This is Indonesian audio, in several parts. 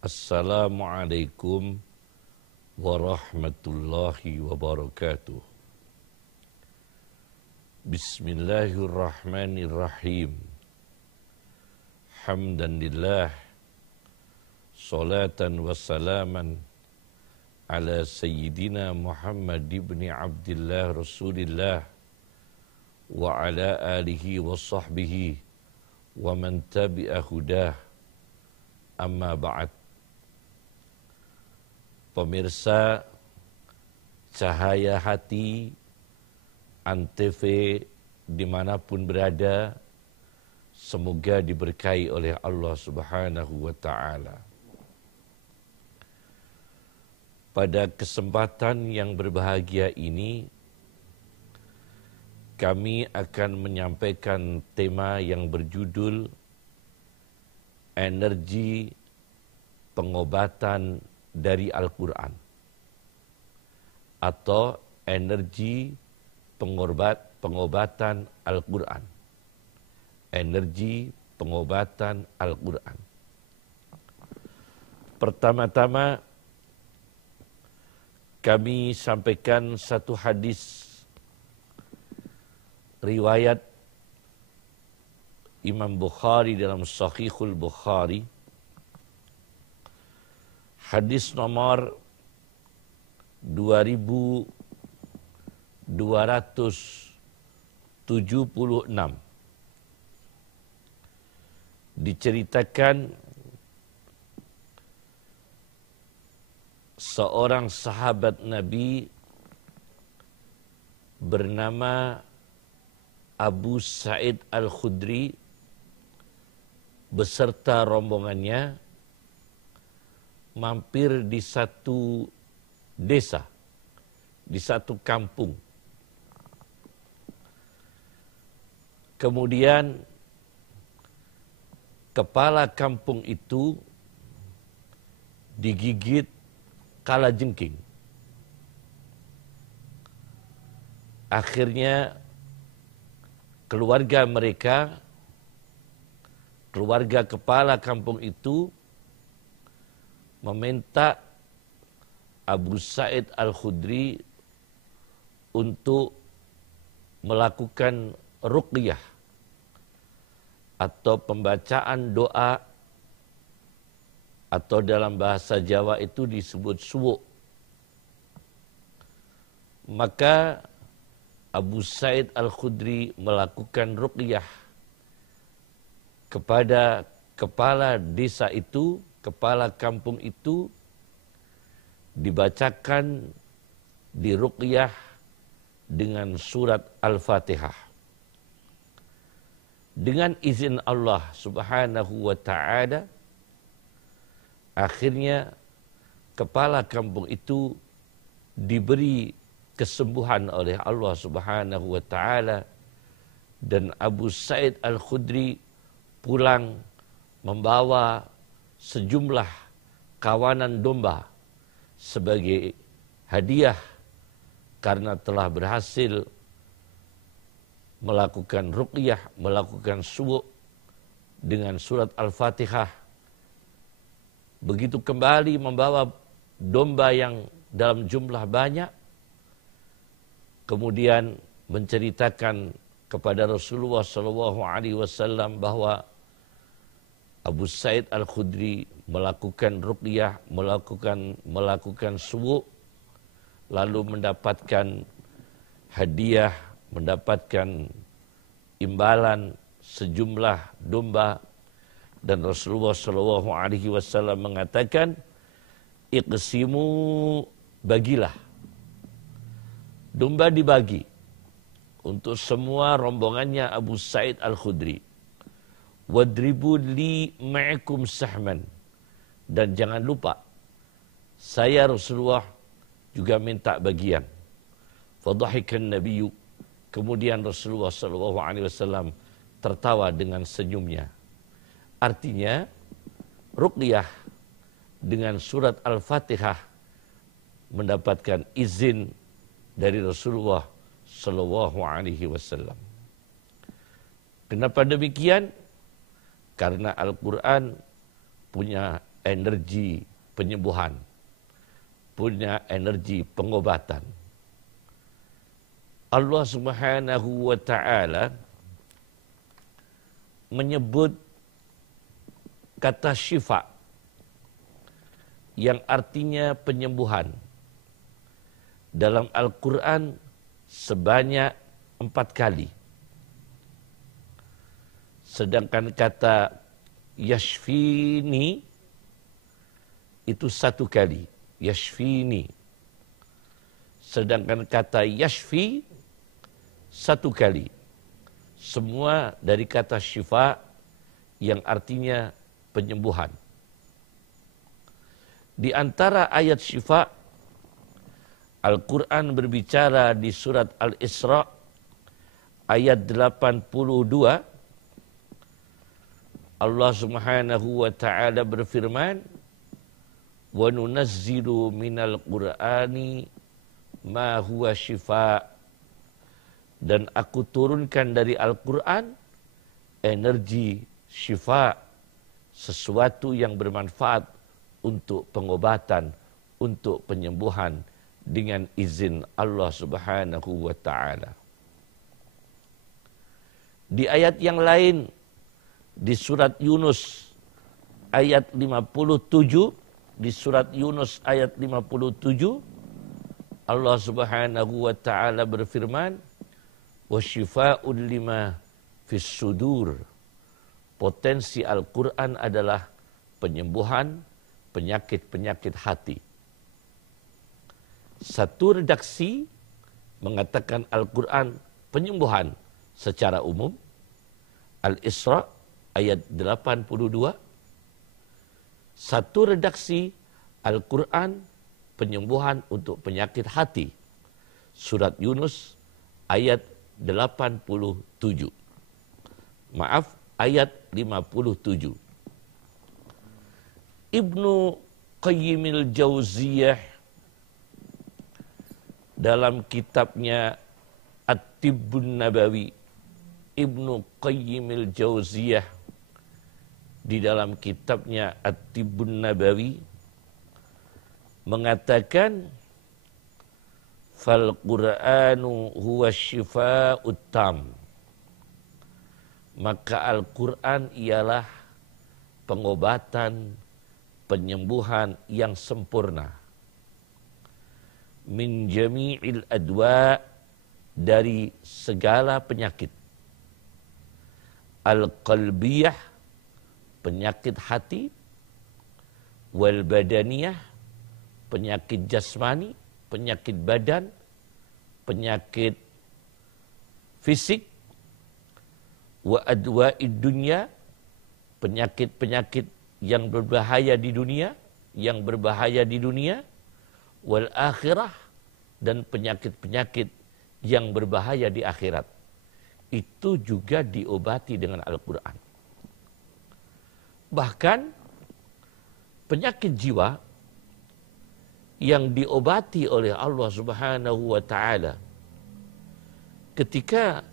Assalamualaikum warahmatullahi wabarakatuh. Bismillahirrahmanirrahim. Hamdan lillah, salatan wassalaman ala sayyidina Muhammad ibn Abdillah Rasulillah wa ala alihi wa sahbihi wa man tabi'a hudah, amma ba'd. Pemirsa Cahaya Hati Antv dimanapun berada, semoga diberkahi oleh Allah Subhanahu wa Ta'ala. Pada kesempatan yang berbahagia ini, kami akan menyampaikan tema yang berjudul Energi Pengobatan dari Al-Quran, atau energi pengobatan Al-Quran. Energi pengobatan Al-Quran. Pertama-tama kami sampaikan satu hadis riwayat Imam Bukhari dalam Sahihul Bukhari, hadis nomor 2276. Diceritakan seorang sahabat Nabi bernama Abu Sa'id Al-Khudri beserta rombongannya mampir di satu desa, di satu kampung. Kemudian kepala kampung itu digigit kalajengking. Akhirnya keluarga mereka, keluarga kepala kampung itu meminta Abu Sa'id Al-Khudri untuk melakukan ruqyah atau pembacaan doa, atau dalam bahasa Jawa itu disebut suwuk. Maka Abu Sa'id Al-Khudri melakukan ruqyah kepada kepala desa itu, kepala kampung itu, dibacakan di ruqyah dengan surat Al-Fatihah. Dengan izin Allah Subhanahu wa Ta'ala, akhirnya kepala kampung itu diberi kesembuhan oleh Allah Subhanahu wa Ta'ala, dan Abu Sa'id Al-Khudri pulang membawa sejumlah kawanan domba sebagai hadiah karena telah berhasil melakukan ruqyah, melakukan suwuk dengan surat Al-Fatihah. Begitu kembali membawa domba yang dalam jumlah banyak, kemudian menceritakan kepada Rasulullah SAW bahwa Abu Sa'id Al-Khudri melakukan ruqyah, melakukan suwuk, lalu mendapatkan hadiah, mendapatkan imbalan sejumlah domba, dan Rasulullah SAW mengatakan, iqsimu, bagilah. Domba dibagi untuk semua rombongannya Abu Sa'id Al-Khudri. Wadribu li ma'akum sahman, dan jangan lupa saya Rasulullah juga minta bagian. Fadhahikan nabiyyu, kemudian Rasulullah SAW tertawa dengan senyumnya. Artinya ruqyah dengan surat Al-Fatihah mendapatkan izin dari Rasulullah SAW. Kenapa demikian? Karena Al-Quran punya energi penyembuhan, punya energi pengobatan. Allah Subhanahu wa ta'ala menyebut kata syifa yang artinya penyembuhan dalam Al-Quran sebanyak 4 kali. Sedangkan kata yashfini itu 1 kali, yashfini. Sedangkan kata yashfi 1 kali. Semua dari kata syifa yang artinya penyembuhan. Di antara ayat syifa, Al-Quran berbicara di surat Al-Isra ayat 82. Allah Subhanahu wa ta'ala berfirman, "Wa nunazzilu minal Qur'ani ma huwa syifa." Dan aku turunkan dari Al-Quran energi syifa, sesuatu yang bermanfaat untuk pengobatan, untuk penyembuhan dengan izin Allah Subhanahu wa ta'ala. Di ayat yang lain, di surat Yunus ayat 57, di surat Yunus ayat 57, Allah Subhanahu wa ta'ala berfirman, "Wasyifa'un lima fis sudur." Potensi Al-Quran adalah penyembuhan penyakit-penyakit hati. Satu redaksi mengatakan Al-Quran penyembuhan secara umum. Al-Isra ayat 82. Satu redaksi Al-Quran penyembuhan untuk penyakit hati. Surat Yunus ayat 87. Maaf, ayat 57. Ibnu Qayyimil Jauziyah dalam kitabnya At-Tibbun Nabawi, Ibnu Qayyimil Jauziyah di dalam kitabnya At-Tibbun Nabawi mengatakan, "Fal Qur'anu huwa syifa'ut tam." Maka Al-Quran ialah pengobatan, penyembuhan yang sempurna. Min jami'il adwa, dari segala penyakit. Al-qalbiyah, penyakit hati. Wal badaniyah, penyakit jasmani, penyakit badan, penyakit fisik. Wa adwa'id dunya, penyakit-penyakit yang berbahaya di dunia, wal akhirah, dan penyakit-penyakit yang berbahaya di akhirat. Itu juga diobati dengan Al-Quran. Bahkan penyakit jiwa yang diobati oleh Allah Subhanahu wa ta'ala ketika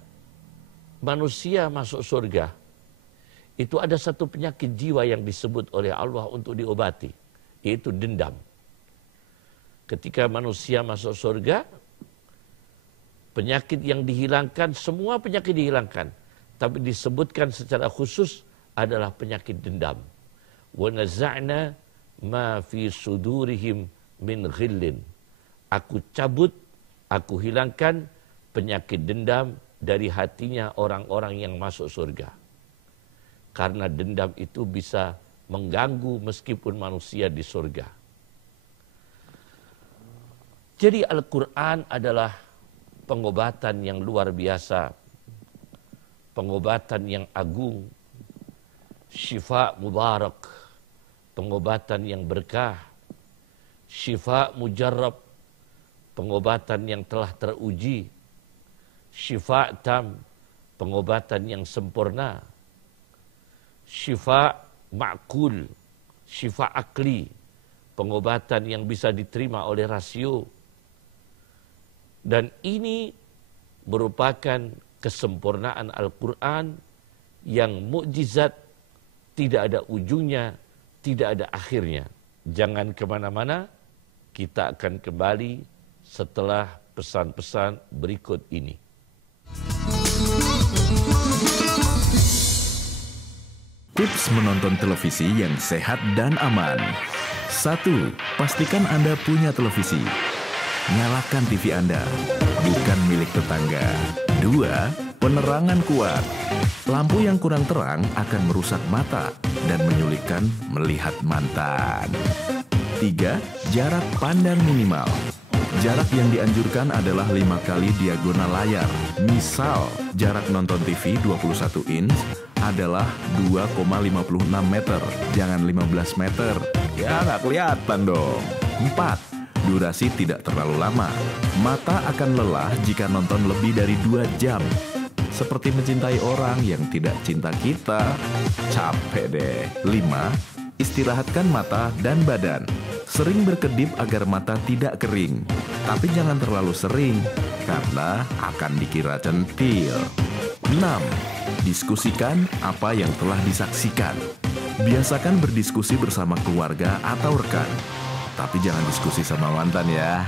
manusia masuk surga, itu ada satu penyakit jiwa yang disebut oleh Allah untuk diobati, yaitu dendam. Ketika manusia masuk surga, penyakit yang dihilangkan, semua penyakit dihilangkan, tapi disebutkan secara khusus adalah penyakit dendam. Wa naza'na ma fi sudurihim min ghillin. Aku cabut, aku hilangkan penyakit dendam dari hatinya orang-orang yang masuk surga. Karena dendam itu bisa mengganggu meskipun manusia di surga. Jadi Al-Quran adalah pengobatan yang luar biasa, pengobatan yang agung, syifa mubarak, pengobatan yang berkah, syifa mujarrab, pengobatan yang telah teruji, syifa tam, pengobatan yang sempurna, syifa ma'kul, syifa akli, pengobatan yang bisa diterima oleh rasio. Dan ini merupakan kesempurnaan Al-Quran yang mukjizat, tidak ada ujungnya, tidak ada akhirnya. Jangan kemana-mana, kita akan kembali setelah pesan-pesan berikut ini. Tips menonton televisi yang sehat dan aman. 1. Pastikan Anda punya televisi. Nyalakan TV Anda, bukan milik tetangga. 2. Penerangan kuat. Lampu yang kurang terang akan merusak mata dan menyulitkan melihat mantan. 3. Jarak pandang minimal. Jarak yang dianjurkan adalah 5 kali diagonal layar. Misal, jarak nonton TV 21 inch adalah 2,56 meter, jangan 15 meter. Ya, nggak kelihatan dong. 4. Durasi tidak terlalu lama. Mata akan lelah jika nonton lebih dari 2 jam. Seperti mencintai orang yang tidak cinta kita. Capek deh. 5. Istirahatkan mata dan badan. Sering berkedip agar mata tidak kering. Tapi jangan terlalu sering, karena akan dikira centil. 6. Diskusikan apa yang telah disaksikan. Biasakan berdiskusi bersama keluarga atau rekan. Tapi jangan diskusi sama mantan ya.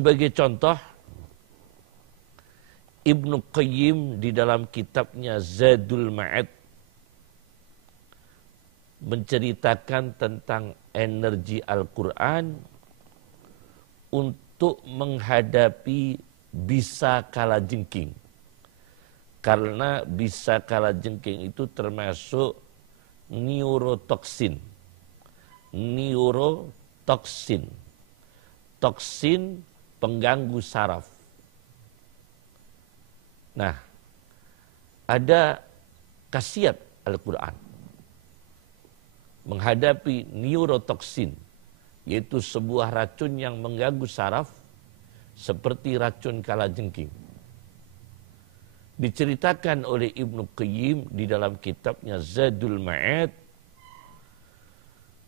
Sebagai contoh, Ibnu Qayyim di dalam kitabnya Zadul Ma'ad menceritakan tentang energi Al-Quran untuk menghadapi bisa kalajengking. Karena bisa kalajengking itu termasuk neurotoksin. Neurotoksin. Toksin pengganggu saraf. Nah, ada khasiat Al-Quran menghadapi neurotoksin, yaitu sebuah racun yang mengganggu saraf seperti racun kalajengking. Diceritakan oleh Ibnu Qayyim di dalam kitabnya Zadul Ma'ad,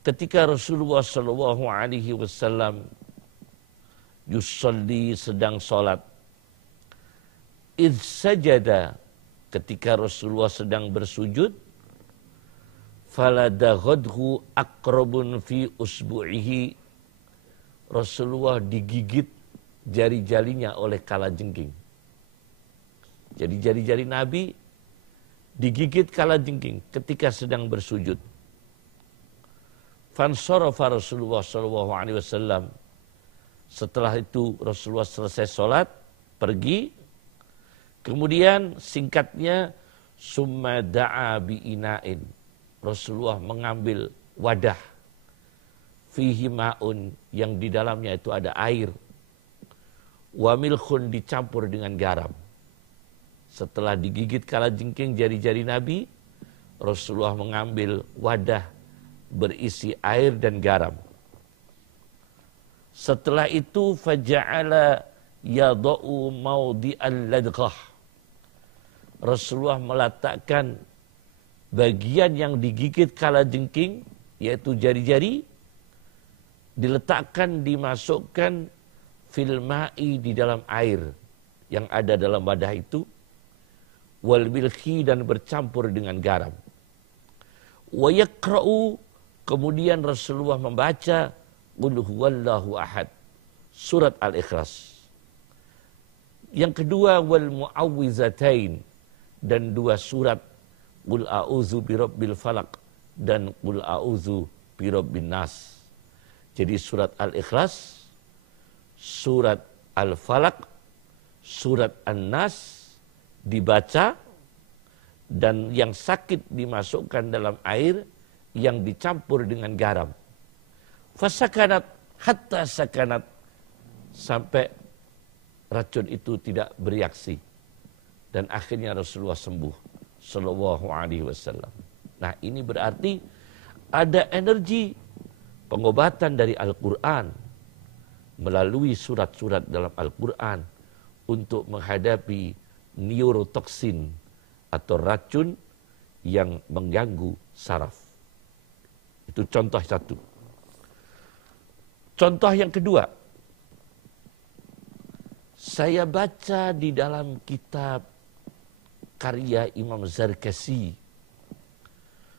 ketika Rasulullah SAW yusalli sedang sholat idh sajada, ketika Rasulullah sedang bersujud, faladaghadhu aqrabun fi usbu'ihi, Rasulullah digigit jari-jarinya oleh kalajengking. Jadi jari-jari Nabi digigit kalajengking ketika sedang bersujud. Fansarafa Rasulullah sallallahu alaihi wasallam. Setelah itu Rasulullah selesai sholat, pergi. Kemudian singkatnya, summa da'a bi'ina'in. Rasulullah mengambil wadah, fihi ma'un, yang di dalamnya itu ada air. Wa milkhun, dicampur dengan garam. Setelah digigit kalajengking jari-jari Nabi, Rasulullah mengambil wadah berisi air dan garam. Setelah itu faja'ala yada'u mawdi'al ladghah. Rasulullah meletakkan bagian yang digigit kalajengking, yaitu jari-jari, diletakkan, dimasukkan fil ma'i, di dalam air yang ada dalam wadah itu, wal bilhi, dan bercampur dengan garam. Wa yaqra'u, kemudian Rasulullah membaca qul huwallahu ahad, surat Al-Ikhlas. Yang kedua, wal mu'awwizatain, dan dua surat, qul a'udzu birabbil falaq dan qul a'udzu birabbin nas. Jadi surat Al-Ikhlas, surat Al-Falaq, surat An-Nas dibaca, dan yang sakit dimasukkan dalam air yang dicampur dengan garam. Fasakanat hatta sakanat, sampai racun itu tidak bereaksi, dan akhirnya Rasulullah sembuh sallallahu alaihi wasallam. Nah, ini berarti ada energi pengobatan dari Al-Quran melalui surat-surat dalam Al-Quran untuk menghadapi neurotoksin atau racun yang mengganggu saraf. Itu contoh satu. Contoh yang kedua, saya baca di dalam kitab karya Imam Zarkasi,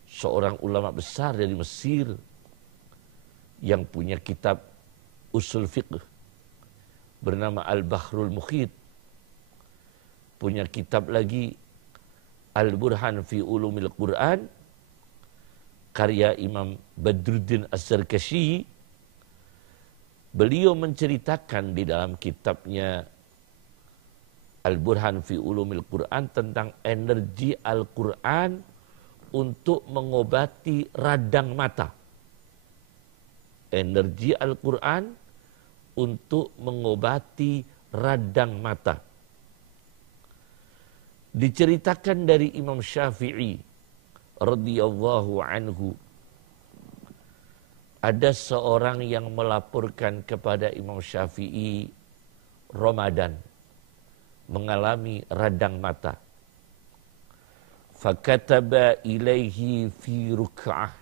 seorang ulama besar dari Mesir yang punya kitab usul fiqh bernama Al-Bahrul Mukhit. Punya kitab lagi Al-Burhan fi Ulumil Quran, karya Imam Badruddin Az-Zarkashi. Beliau menceritakan di dalam kitabnya Al-Burhan fi Ulumil Quran tentang energi Al-Quran untuk mengobati radang mata. Energi Al-Quran untuk mengobati radang mata. Diceritakan dari Imam Syafi'i radhiyallahu anhu, ada seorang yang melaporkan kepada Imam Syafi'i Ramadan mengalami radang mata. Fakataba ilaihi fi ruk'ah,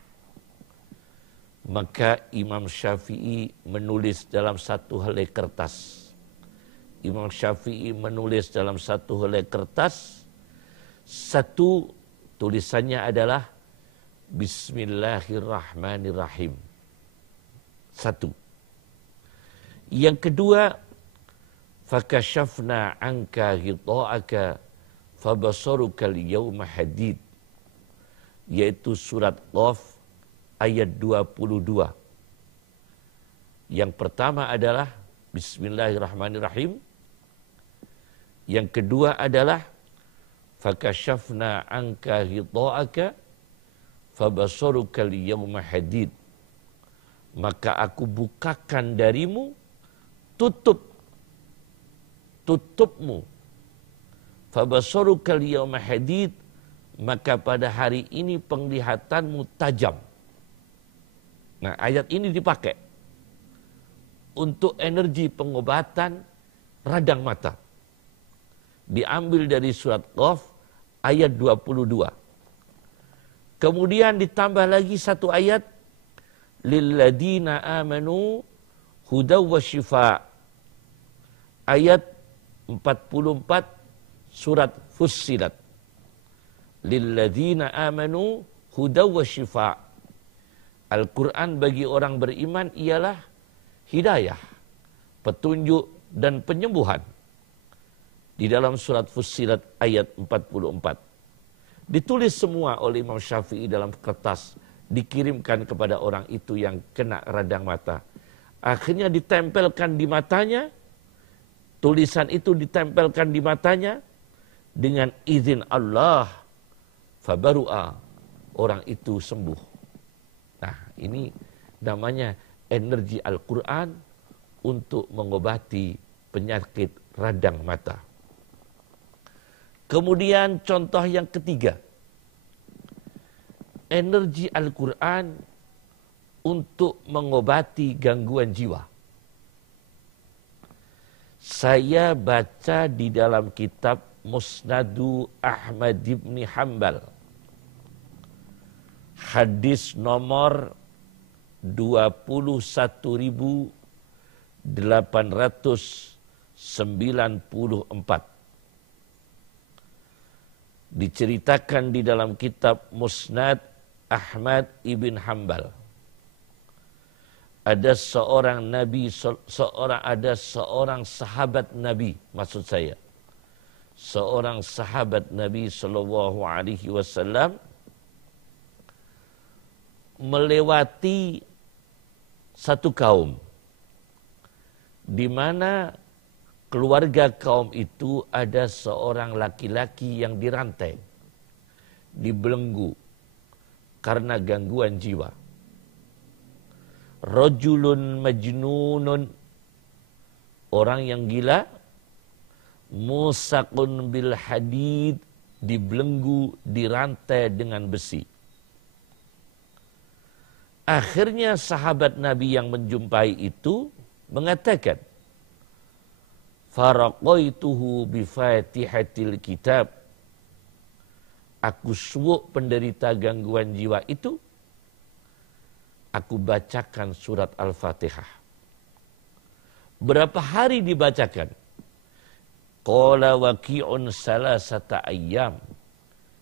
maka Imam Syafi'i menulis dalam satu helai kertas. Imam Syafi'i menulis dalam satu helai kertas, satu tulisannya adalah Bismillahirrahmanirrahim. Satu. Yang kedua, fakashafna anka ghita'aka fabasaruka al-yawma hadid, yaitu surat Qaf ayat 22. Yang pertama adalah Bismillahirrahmanirrahim. Yang kedua adalah fakashafna anka ghita'aka fabasaruka al-yawma hadid, maka aku bukakan darimu tutupmu. Fabasaruka al-yawma hadid, maka pada hari ini penglihatanmu tajam. Nah, ayat ini dipakai untuk energi pengobatan radang mata. Diambil dari surat Qaf ayat 22. Kemudian ditambah lagi satu ayat, lilladina amanu hudaw wa shifa, ayat 44 surat Fussilat. Lilladzina amanu hudaw wa syifa'. Al-Quran bagi orang beriman ialah hidayah, petunjuk dan penyembuhan. Di dalam surat Fussilat ayat 44. Ditulis semua oleh Imam Syafi'i dalam kertas, dikirimkan kepada orang itu yang kena radang mata. Akhirnya ditempelkan di matanya, tulisan itu ditempelkan di matanya, dengan izin Allah, fabaru'a, orang itu sembuh. Nah, ini namanya energi Al-Quran untuk mengobati penyakit radang mata. Kemudian contoh yang ketiga, energi Al-Quran untuk mengobati gangguan jiwa. Saya baca di dalam kitab Musnadu Ahmad ibn Hanbal, hadis nomor 21.894. Diceritakan di dalam kitab Musnad Ahmad ibn Hanbal. Ada seorang sahabat Nabi, maksud saya. Seorang sahabat Nabi sallallahu alaihi wasallam melewati satu kaum di mana keluarga kaum itu ada seorang laki-laki yang dirantai, dibelenggu karena gangguan jiwa. Rajulun majnunun, orang yang gila, musaqun bil hadid, dibelenggu, dirantai dengan besi. Akhirnya sahabat Nabi yang menjumpai itu mengatakan, faraqaituhu bifatihatil kitab. Aku suuk penderita gangguan jiwa itu, aku bacakan surat Al-Fatihah. Berapa hari dibacakan? Qala waqi'un salasata ayyam.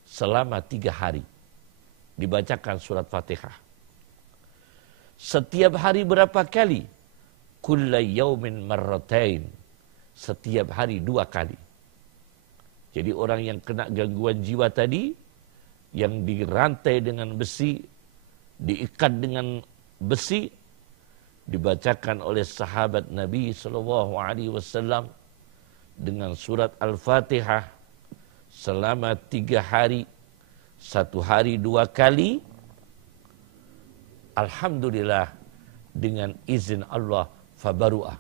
Selama 3 hari dibacakan surat Fatihah. Setiap hari berapa kali? Kulla yaumin marratain. Setiap hari 2 kali. Jadi orang yang kena gangguan jiwa tadi, yang dirantai dengan besi, diikat dengan besi, dibacakan oleh sahabat Nabi SAW dengan surat Al-Fatihah selama 3 hari, 1 hari 2 kali. Alhamdulillah, dengan izin Allah, fabaru'ah,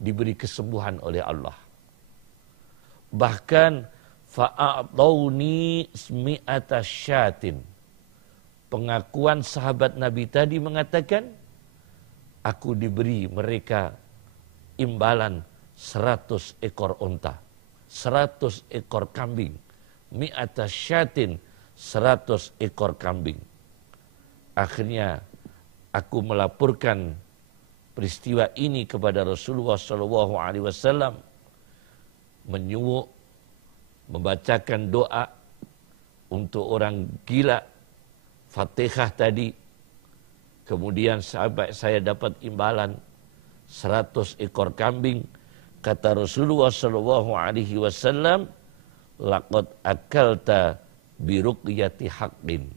diberi kesembuhan oleh Allah. Bahkan fa'a'tauni mi'ata syatin. Pengakuan sahabat Nabi tadi mengatakan, aku diberi mereka imbalan 100 ekor unta, 100 ekor kambing, mi'ata syatin, 100 ekor kambing. Akhirnya aku melaporkan peristiwa ini kepada Rasulullah SAW, menyuruh membacakan doa untuk orang gila, Fatihah tadi. Kemudian sahabat saya dapat imbalan 100 ekor kambing. Kata Rasulullah SAW, laqad akalta biruqyati haqqin.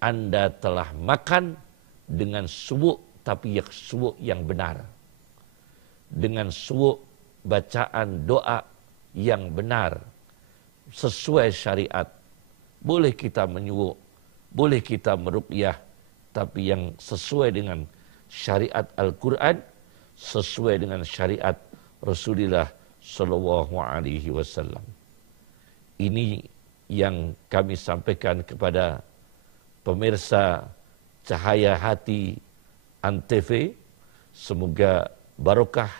Anda telah makan dengan suwuk, tapi suwuk yang benar. Dengan suwuk bacaan doa yang benar, sesuai syariat. Boleh kita menyuwuk, boleh kita meruqyah, tapi yang sesuai dengan syariat Al-Quran, sesuai dengan syariat Rasulullah SAW. Ini yang kami sampaikan kepada pemirsa Cahaya Hati Antv. Semoga barokah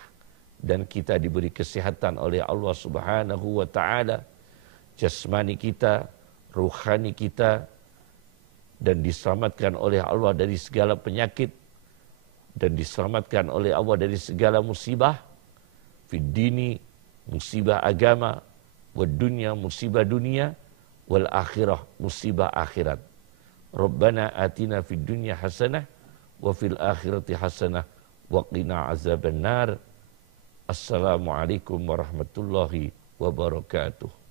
dan kita diberi kesehatan oleh Allah Subhanahu wa taala, jasmani kita, ruhani kita, dan diselamatkan oleh Allah dari segala penyakit, dan diselamatkan oleh Allah dari segala musibah, fid dini, musibah agama, wad dunya musibah dunia, wal akhirah musibah akhirat. Rabbana atina fid dunya hasanah wa fil akhirati hasanah wa qina azabannar. Assalamualaikum warahmatullahi wabarakatuh.